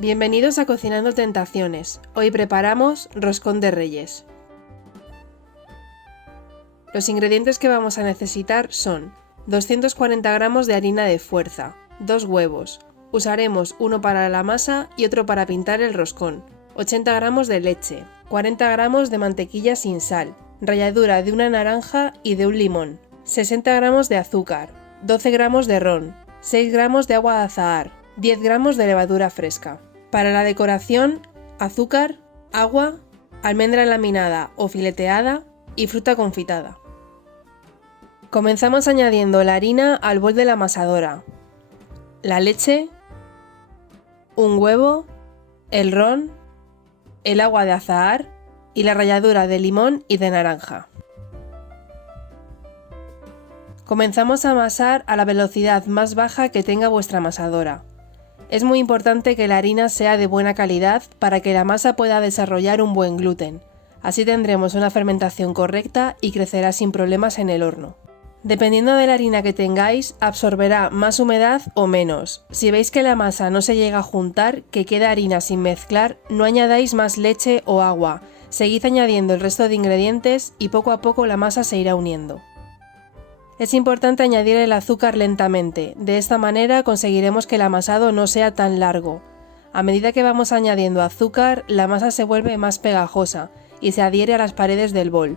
Bienvenidos a Cocinando Tentaciones. Hoy preparamos roscón de reyes. Los ingredientes que vamos a necesitar son 240 gramos de harina de fuerza, 2 huevos, usaremos uno para la masa y otro para pintar el roscón, 80 gramos de leche, 40 gramos de mantequilla sin sal, ralladura de una naranja y de un limón, 60 gramos de azúcar, 12 gramos de ron, 6 gramos de agua de azahar, 10 gramos de levadura fresca. Para la decoración, azúcar, agua, almendra laminada o fileteada y fruta confitada. Comenzamos añadiendo la harina al bol de la amasadora, la leche, un huevo, el ron, el agua de azahar y la ralladura de limón y de naranja. Comenzamos a amasar a la velocidad más baja que tenga vuestra amasadora. Es muy importante que la harina sea de buena calidad para que la masa pueda desarrollar un buen gluten. Así tendremos una fermentación correcta y crecerá sin problemas en el horno. Dependiendo de la harina que tengáis, absorberá más humedad o menos. Si veis que la masa no se llega a juntar, que queda harina sin mezclar, no añadáis más leche o agua. Seguid añadiendo el resto de ingredientes y poco a poco la masa se irá uniendo. Es importante añadir el azúcar lentamente, de esta manera conseguiremos que el amasado no sea tan largo. A medida que vamos añadiendo azúcar, la masa se vuelve más pegajosa y se adhiere a las paredes del bol.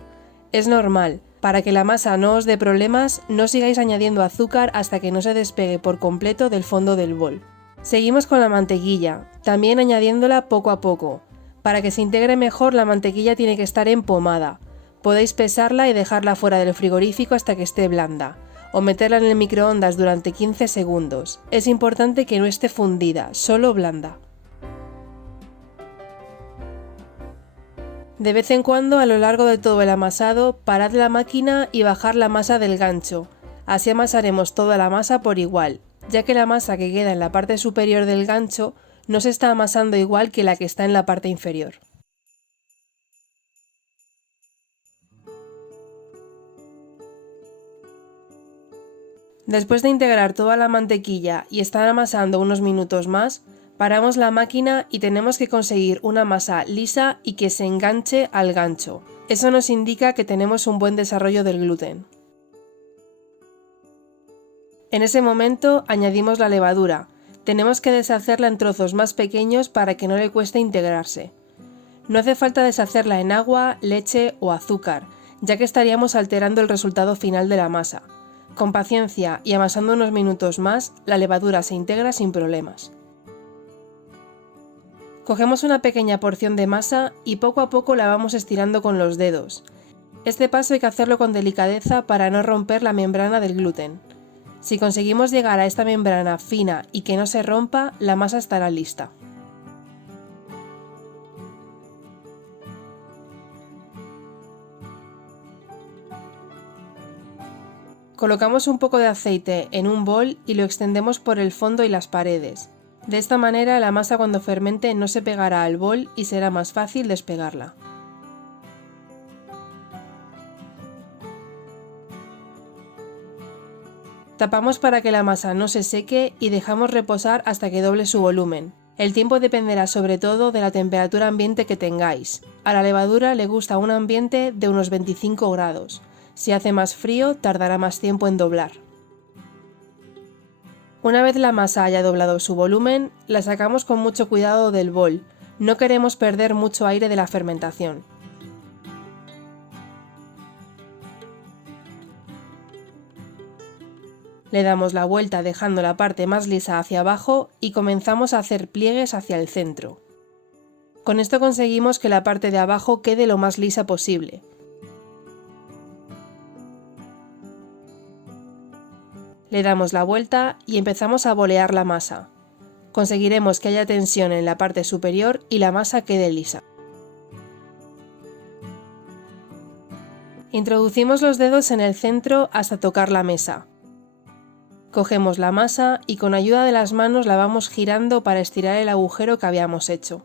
Es normal, para que la masa no os dé problemas, no sigáis añadiendo azúcar hasta que no se despegue por completo del fondo del bol. Seguimos con la mantequilla, también añadiéndola poco a poco. Para que se integre mejor, la mantequilla tiene que estar empomada. Podéis pesarla y dejarla fuera del frigorífico hasta que esté blanda, o meterla en el microondas durante 15 segundos. Es importante que no esté fundida, solo blanda. De vez en cuando, a lo largo de todo el amasado, parad la máquina y bajad la masa del gancho. Así amasaremos toda la masa por igual, ya que la masa que queda en la parte superior del gancho no se está amasando igual que la que está en la parte inferior. Después de integrar toda la mantequilla y estar amasando unos minutos más, paramos la máquina y tenemos que conseguir una masa lisa y que se enganche al gancho. Eso nos indica que tenemos un buen desarrollo del gluten. En ese momento añadimos la levadura. Tenemos que deshacerla en trozos más pequeños para que no le cueste integrarse. No hace falta deshacerla en agua, leche o azúcar, ya que estaríamos alterando el resultado final de la masa. Con paciencia y amasando unos minutos más, la levadura se integra sin problemas. Cogemos una pequeña porción de masa y poco a poco la vamos estirando con los dedos. Este paso hay que hacerlo con delicadeza para no romper la membrana del gluten. Si conseguimos llegar a esta membrana fina y que no se rompa, la masa estará lista. Colocamos un poco de aceite en un bol y lo extendemos por el fondo y las paredes. De esta manera la masa cuando fermente no se pegará al bol y será más fácil despegarla. Tapamos para que la masa no se seque y dejamos reposar hasta que doble su volumen. El tiempo dependerá sobre todo de la temperatura ambiente que tengáis. A la levadura le gusta un ambiente de unos 25 grados. Si hace más frío, tardará más tiempo en doblar. Una vez la masa haya doblado su volumen, la sacamos con mucho cuidado del bol. No queremos perder mucho aire de la fermentación. Le damos la vuelta dejando la parte más lisa hacia abajo y comenzamos a hacer pliegues hacia el centro. Con esto conseguimos que la parte de abajo quede lo más lisa posible. Le damos la vuelta y empezamos a bolear la masa. Conseguiremos que haya tensión en la parte superior y la masa quede lisa. Introducimos los dedos en el centro hasta tocar la mesa. Cogemos la masa y con ayuda de las manos la vamos girando para estirar el agujero que habíamos hecho.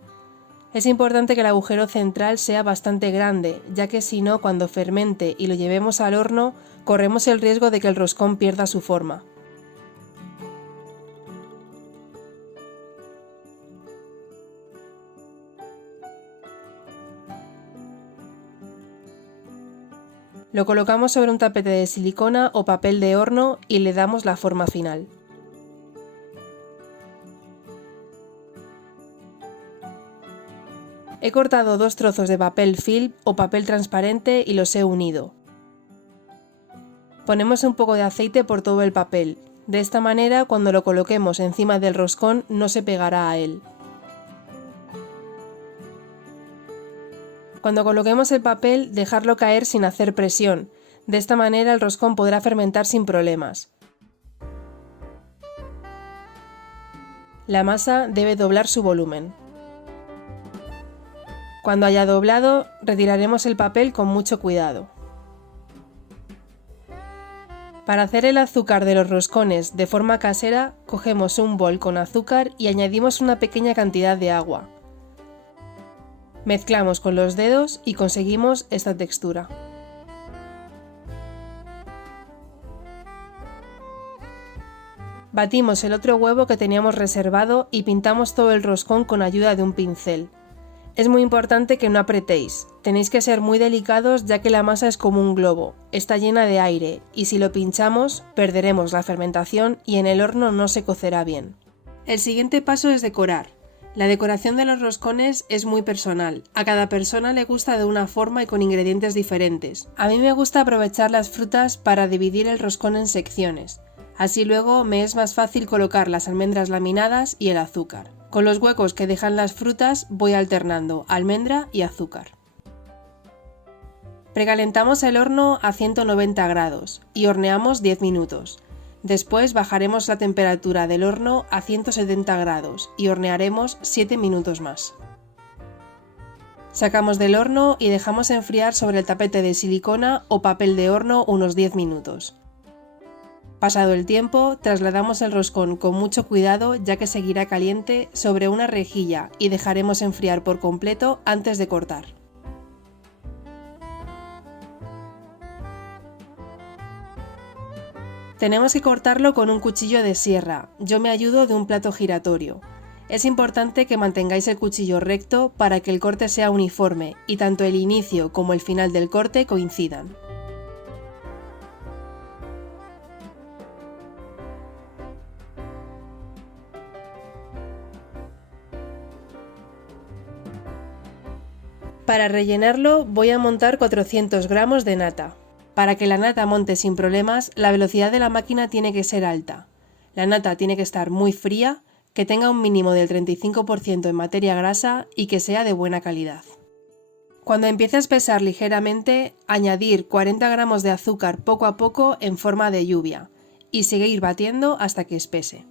Es importante que el agujero central sea bastante grande, ya que si no, cuando fermente y lo llevemos al horno, corremos el riesgo de que el roscón pierda su forma. Lo colocamos sobre un tapete de silicona o papel de horno y le damos la forma final. He cortado 2 trozos de papel film o papel transparente y los he unido. Ponemos un poco de aceite por todo el papel. De esta manera, cuando lo coloquemos encima del roscón, no se pegará a él. Cuando coloquemos el papel, dejarlo caer sin hacer presión. De esta manera el roscón podrá fermentar sin problemas. La masa debe doblar su volumen. Cuando haya doblado, retiraremos el papel con mucho cuidado. Para hacer el azúcar de los roscones de forma casera, cogemos un bol con azúcar y añadimos una pequeña cantidad de agua. Mezclamos con los dedos y conseguimos esta textura. Batimos el otro huevo que teníamos reservado y pintamos todo el roscón con ayuda de un pincel. Es muy importante que no apretéis, tenéis que ser muy delicados ya que la masa es como un globo, está llena de aire y si lo pinchamos perderemos la fermentación y en el horno no se cocerá bien. El siguiente paso es decorar. La decoración de los roscones es muy personal, a cada persona le gusta de una forma y con ingredientes diferentes. A mí me gusta aprovechar las frutas para dividir el roscón en secciones, así luego me es más fácil colocar las almendras laminadas y el azúcar. Con los huecos que dejan las frutas voy alternando almendra y azúcar. Precalentamos el horno a 190 grados y horneamos 10 minutos. Después bajaremos la temperatura del horno a 170 grados y hornearemos 7 minutos más. Sacamos del horno y dejamos enfriar sobre el tapete de silicona o papel de horno unos 10 minutos. Pasado el tiempo, trasladamos el roscón con mucho cuidado ya que seguirá caliente sobre una rejilla y dejaremos enfriar por completo antes de cortar. Tenemos que cortarlo con un cuchillo de sierra, yo me ayudo de un plato giratorio. Es importante que mantengáis el cuchillo recto para que el corte sea uniforme y tanto el inicio como el final del corte coincidan. Para rellenarlo voy a montar 400 gramos de nata. Para que la nata monte sin problemas, la velocidad de la máquina tiene que ser alta. La nata tiene que estar muy fría, que tenga un mínimo del 35% en materia grasa y que sea de buena calidad. Cuando empiece a espesar ligeramente, añadir 40 gramos de azúcar poco a poco en forma de lluvia y seguir batiendo hasta que espese.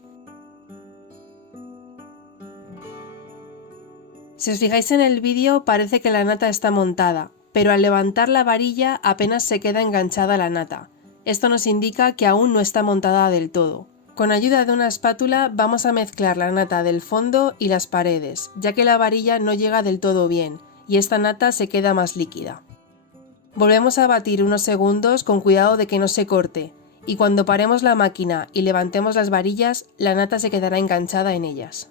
Si os fijáis en el vídeo parece que la nata está montada, pero al levantar la varilla apenas se queda enganchada la nata. Esto nos indica que aún no está montada del todo. Con ayuda de una espátula vamos a mezclar la nata del fondo y las paredes, ya que la varilla no llega del todo bien y esta nata se queda más líquida. Volvemos a batir unos segundos con cuidado de que no se corte, y cuando paremos la máquina y levantemos las varillas, la nata se quedará enganchada en ellas.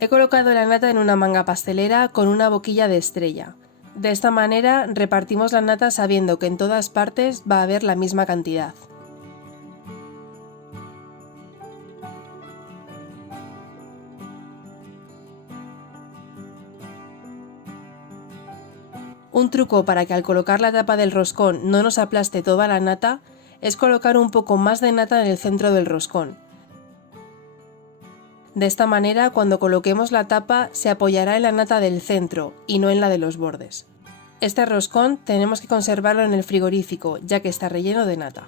He colocado la nata en una manga pastelera con una boquilla de estrella. De esta manera repartimos la nata sabiendo que en todas partes va a haber la misma cantidad. Un truco para que al colocar la tapa del roscón no nos aplaste toda la nata es colocar un poco más de nata en el centro del roscón. De esta manera, cuando coloquemos la tapa, se apoyará en la nata del centro y no en la de los bordes. Este roscón tenemos que conservarlo en el frigorífico, ya que está relleno de nata.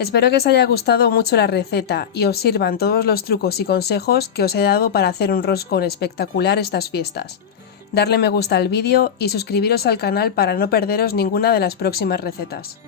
Espero que os haya gustado mucho la receta y os sirvan todos los trucos y consejos que os he dado para hacer un roscón espectacular estas fiestas. Darle me gusta al vídeo y suscribiros al canal para no perderos ninguna de las próximas recetas.